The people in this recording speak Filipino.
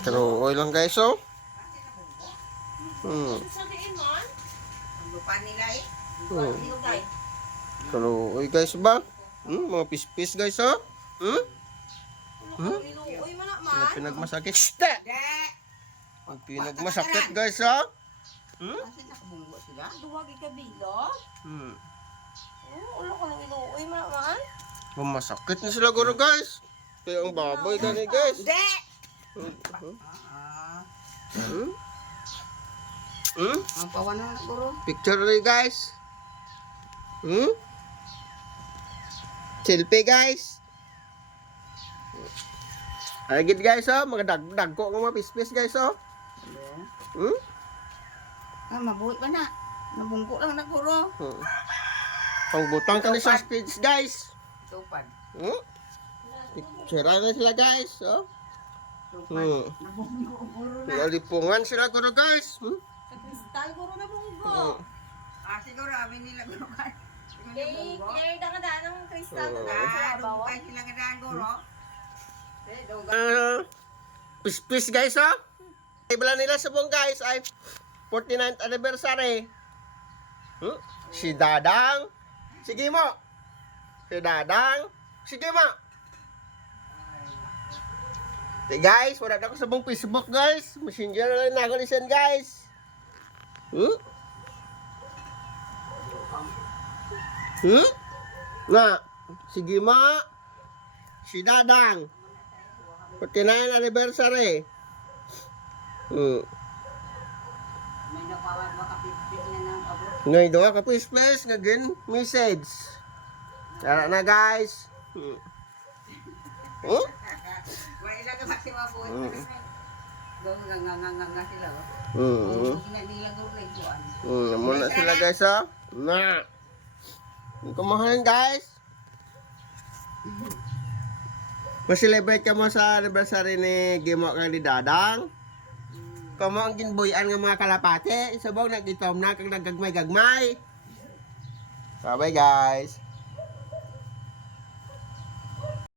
Pero oil lang guys, oh. Pero oil guys ba? Mga pispis guys, oh. Mga pinagmasakit. Mga pinagmasakit guys, oh. Duwag ikabilo? Ulo ko nang inuuy man. Masakit na sila guro guys. Kaya ang baboy gani guys. Ang pawan na guro. Picture rin guys. Selfie guys. Agad guys, oh. Mga dagko ng mga pispis guys, oh. Mabuhay pa na. Nabungko lang na guro. Pangbutang ka ni sa speeds guys. Tupad. Picture na sila guys, oh. Nabungko guro na. Nalipungan sila guro guys. Sa kristal guro na bungko. Siguro amin nila guro ka. Clear na kada ng kristal na bawa. Sila kada guro. Pispis guys, oh. Ibala nila sa buong guys ay 49th anniversary. Si Dadang. Sige mo. Si Dadang. Sige mo. Okay guys, wala na ako sa buong Facebook guys. Messenger na lang ako listen guys. Nga. Sige mo. Si Dadang. 49th anniversary. May nakawad ba kapit-pit na ng abot? Ngay doa ka please nga gin message. Tara na guys. Wala ila ka kasi mabuhay. Nga sila ba? Nila guro na ituan. Muna sila guys, oh. Na. Kumahalan guys. Ma-celebrate ka mo sa anniversary ni Gimo kang ni Dadang. Kamo ang ginbuyan ng mga kalapate. Isabog nagitom na kang nagagmay-gagmay. Bye-bye guys.